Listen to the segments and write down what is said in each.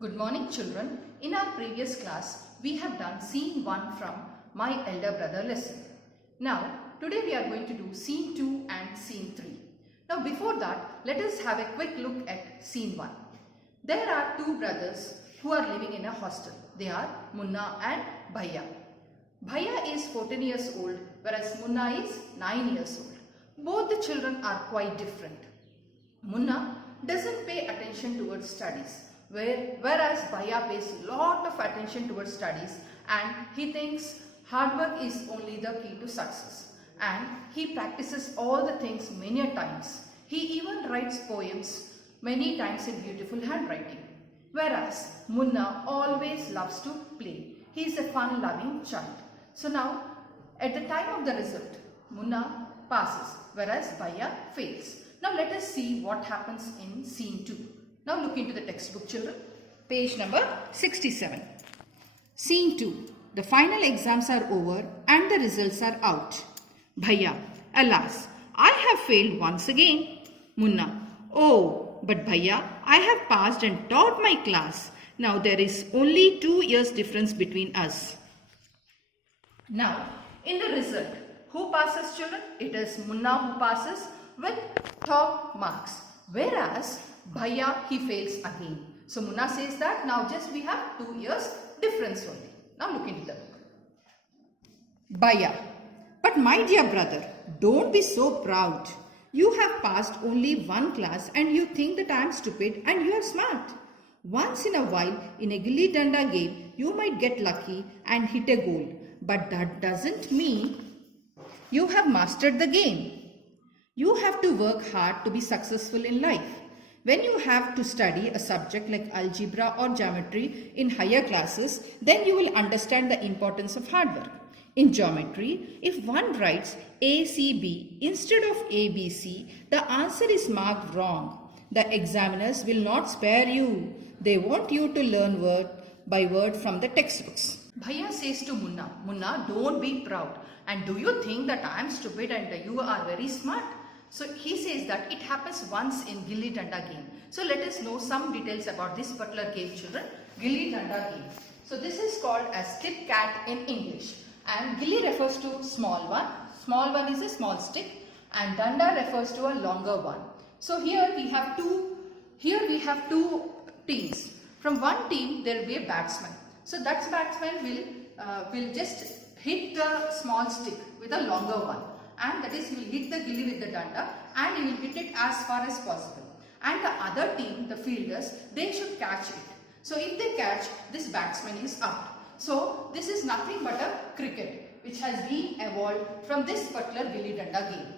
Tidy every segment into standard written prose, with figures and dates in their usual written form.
Good morning children. In our previous class, we have done scene 1 from My Elder Brother lesson. Now, today we are going to do scene 2 and scene 3. Now before that, let us have a quick look at scene 1. There are two brothers who are living in a hostel. They are Munna and Bhaiya. Bhaiya is 14 years old whereas Munna is 9 years old. Both the children are quite different. Munna doesn't pay attention towards studies, whereas Bhaiya pays a lot of attention towards studies and he thinks hard work is only the key to success. And he practices all the things many times. He even writes poems many times in beautiful handwriting. Whereas Munna always loves to play. He is a fun-loving child. So now, at the time of the result, Munna passes, whereas Bhaiya fails. Now let us see what happens in scene 2. Now look into the textbook children. Page number 67. Scene 2. The final exams are over and the results are out. Bhaiya, alas, I have failed once again. Munna, oh, but Bhaiya, I have passed and taught my class. Now there is only 2 years difference between us. Now, in the result, who passes children? It is Munna who passes with top marks. Whereas Bhaiya, he fails again. So Munna says that now just we have 2 years difference only. Now look into the book. Bhaiya, but my dear brother, don't be so proud. You have passed only one class and you think that I am stupid and you are smart. Once in a while in a gilli danda game, you might get lucky and hit a goal. But that doesn't mean you have mastered the game. You have to work hard to be successful in life. When you have to study a subject like algebra or geometry in higher classes, then you will understand the importance of hard work. In geometry, if one writes ACB instead of ABC, the answer is marked wrong. The examiners will not spare you. They want you to learn word by word from the textbooks. Bhaiya says to Munna, Munna, don't be proud. And do you think that I am stupid and you are very smart? So he says that it happens once in Gilli Danda game. So let us know some details about this particular game children, Gilli Danda game. So this is called as tip cat in English. And Gilli refers to small one. Small one is a small stick and Danda refers to a longer one. So here we have two teams. From one team there will be a batsman. So that batsman will just hit the small stick with a longer one. And that is he will hit the gilli with the danda and he will hit it as far as possible. And the other team, the fielders, they should catch it. So if they catch, this batsman is out. So this is nothing but a cricket which has been evolved from this particular gilli danda game.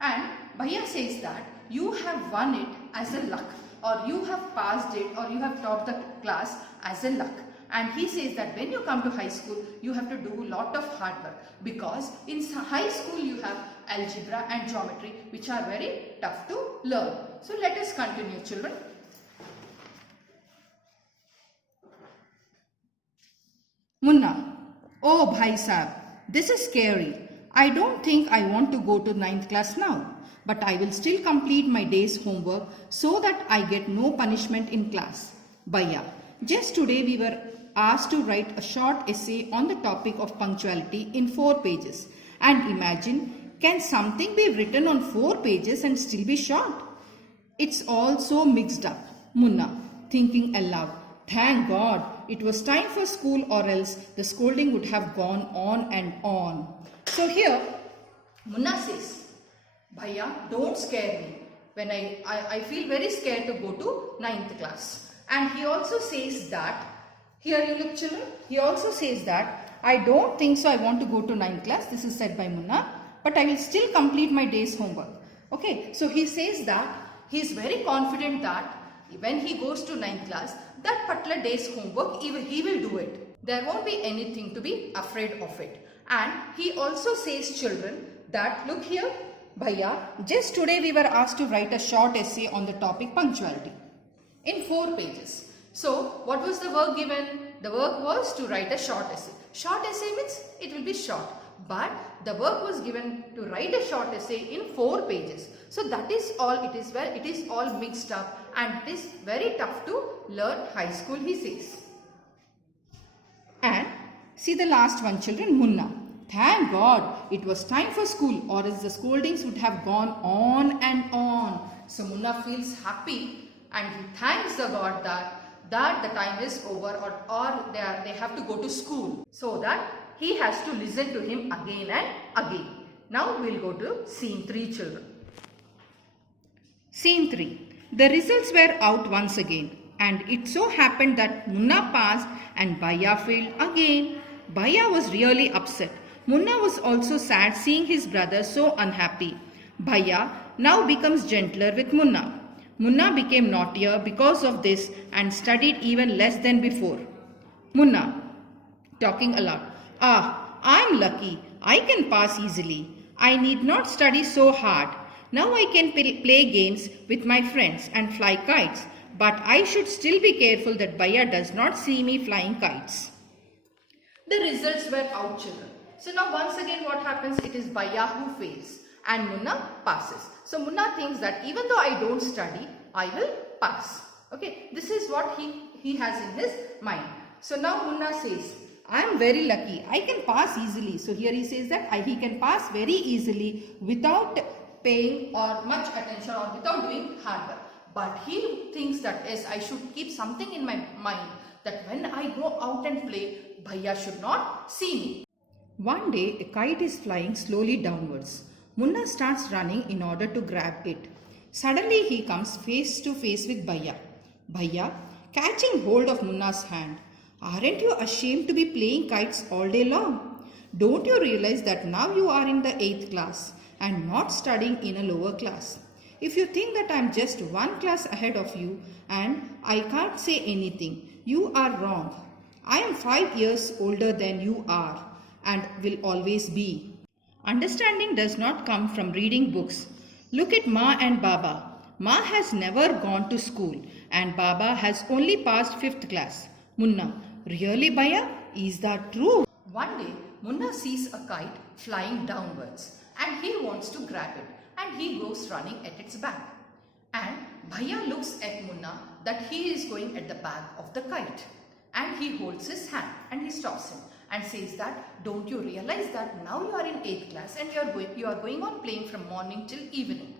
And Bhaiya says that you have won it as a luck, or you have passed it, or you have taught the class as a luck. And he says that when you come to high school, you have to do a lot of hard work because in high school you have algebra and geometry which are very tough to learn. So let us continue children. Munna, oh Bhai Sahab, this is scary. I don't think I want to go to 9th class now, but I will still complete my day's homework so that I get no punishment in class. Bhaiya, just today we were asked to write a short essay on the topic of punctuality in 4 pages. And imagine, can something be written on 4 pages and still be short? It's all so mixed up. Munna, thinking aloud, thank God, it was time for school or else the scolding would have gone on and on. So here, Munna says, Bhaiya, don't scare me. When I feel very scared to go to 9th class. And he also says that, here you look children, he also says that, I don't think so I want to go to 9th class, this is said by Munna, but I will still complete my day's homework. Okay, so he says that he is very confident that when he goes to 9th class, that particular day's homework, he will do it. There won't be anything to be afraid of it. And he also says children that, look here, Bhaiya, just today we were asked to write a short essay on the topic punctuality in 4 pages. So, what was the work given? The work was to write a short essay. Short essay means it will be short. But the work was given to write a short essay in 4 pages. So, that is all it is. Well, it is all mixed up and it is very tough to learn high school, he says. And see the last one, children, Munna. Thank God it was time for school, or else the scoldings would have gone on and on. So Munna feels happy and he thanks the God that the time is over, or they have to go to school, so that he has to listen to him again and again. Now we will go to scene 3, children. Scene 3. The results were out once again, and it so happened that Munna passed and Bhaiya failed again. Bhaiya was really upset. Munna was also sad seeing his brother so unhappy. Bhaiya now becomes gentler with Munna. Munna became naughtier because of this and studied even less than before. Munna, talking aloud, I'm lucky. I can pass easily. I need not study so hard. Now I can play games with my friends and fly kites. But I should still be careful that Bhaiya does not see me flying kites. The results were out, children. So now once again what happens? It is Bhaiya who fails and Munna passes. So Munna thinks that even though I don't study, I will pass. Okay, this is what he has in his mind. So now Munna says, I am very lucky. I can pass easily. So here he says that he can pass very easily without paying or much attention or without doing hard work. But he thinks that yes, I should keep something in my mind that when I go out and play, Bhaiya should not see me. One day a kite is flying slowly downwards. Munna starts running in order to grab it. Suddenly he comes face to face with Bhaiya. Bhaiya, catching hold of Munna's hand, aren't you ashamed to be playing kites all day long? Don't you realize that now you are in the 8th class and not studying in a lower class? If you think that I am just one class ahead of you and I can't say anything, you are wrong. I am 5 years older than you are and will always be. Understanding does not come from reading books. Look at Ma and Baba. Ma has never gone to school and Baba has only passed 5th class. Munna, really Bhaiya? Is that true? One day, Munna sees a kite flying downwards and he wants to grab it and he goes running at its back. And Bhaiya looks at Munna that he is going at the back of the kite and he holds his hand and he stops him and says that don't you realize that now you are in 8th class and you are going on playing from morning till evening.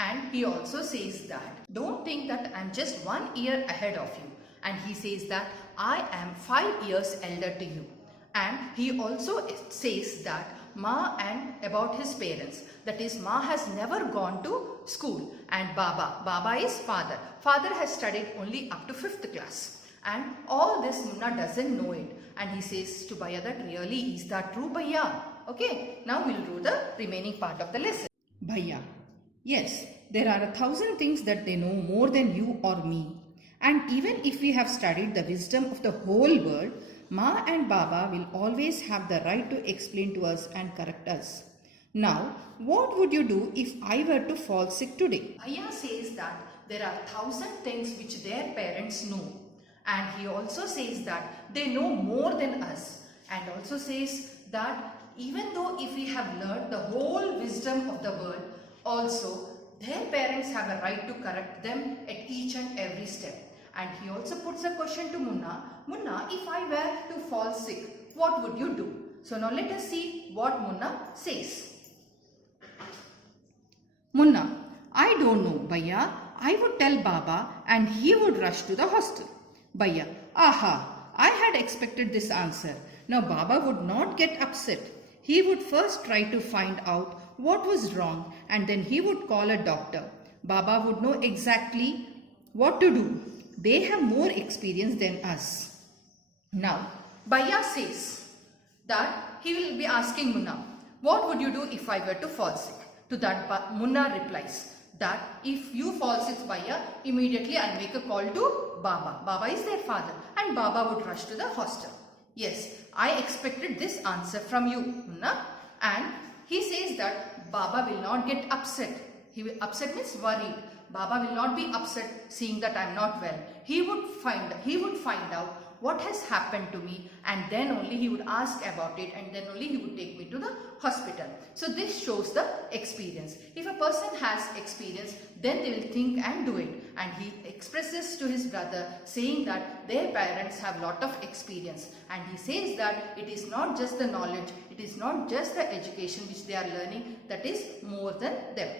And he also says that don't think that I am just 1 year ahead of you. And he says that I am 5 years elder to you. And he also says that Ma and about his parents, that is Ma has never gone to school, and Baba is father. Father has studied only up to 5th class. And all this Munna doesn't know it. And he says to Bhaiya that really is that true Bhaiya? Okay, now we'll do the remaining part of the lesson. Bhaiya, yes, there are 1,000 things that they know more than you or me. And even if we have studied the wisdom of the whole world, Ma and Baba will always have the right to explain to us and correct us. Now, what would you do if I were to fall sick today? Bhaiya says that there are 1,000 things which their parents know. And he also says that they know more than us. And also says that even though if we have learned the whole wisdom of the world, also their parents have a right to correct them at each and every step. And he also puts a question to Munna. Munna, if I were to fall sick, what would you do? So now let us see what Munna says. Munna, I don't know, Bhaiya. I would tell Baba and he would rush to the hostel. Bhaiya, aha, I had expected this answer. Now Baba would not get upset. He would first try to find out what was wrong and then he would call a doctor. Baba would know exactly what to do. They have more experience than us. Now, Bhaiya says that he will be asking Munna, what would you do if I were to fall sick? To that Munna replies that if you fall sick Bhaiya, immediately I'll make a call to Baba. Baba is their father and Baba would rush to the hostel. Yes, I expected this answer from you, Munna. And he says that Baba will not get upset. He will upset means worried. Baba will not be upset seeing that I am not well. He would find out what has happened to me, and then only he would ask about it, and then only he would take me to the hospital. So this shows the experience. If a person has experience, then they will think and do it. And he expresses to his brother saying that their parents have lot of experience, and he says that it is not just the knowledge, it is not just the education which they are learning that is more than them.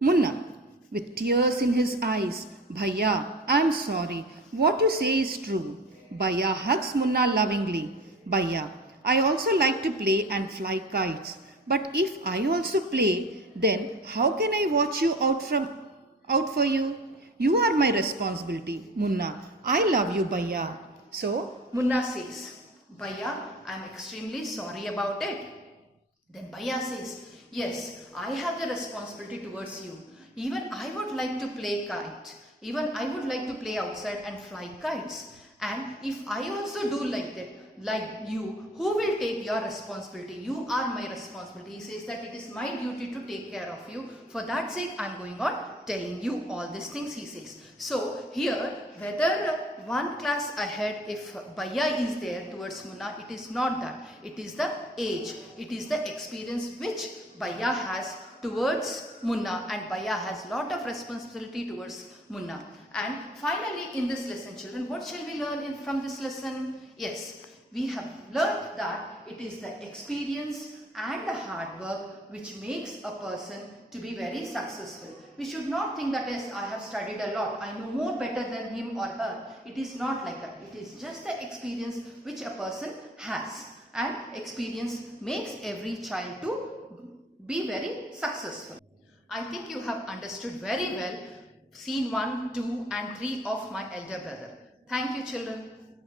Munna, with tears in his eyes, Bhaiya, I am sorry. What you say is true. Bhaiya hugs Munna lovingly. Bhaiya, I also like to play and fly kites. But if I also play, then how can I watch you out for you? You are my responsibility, Munna. I love you, Bhaiya. So Munna says, Bhaiya, I am extremely sorry about it. Then Bhaiya says, yes, I have the responsibility towards you. Even I would like to play kite. Even I would like to play outside and fly kites. And if I also do like that, like you, who will take your responsibility? You are my responsibility. He says that it is my duty to take care of you. For that sake, I am going on telling you all these things, he says. So here, whether one class ahead, if Bhaiya is there towards Munna, it is not that. It is the age. It is the experience which Bhaiya has towards Munna, and Bhaiya has lot of responsibility towards Munna. And finally, in this lesson, children, what shall we learn from this lesson? Yes, we have learned that it is the experience and the hard work which makes a person to be very successful. We should not think that, yes, I have studied a lot, I know more better than him or her. It is not like that. It is just the experience which a person has, and experience makes every child to be very successful. I think you have understood very well scene 1, 2 and 3 of my elder brother. Thank you, children.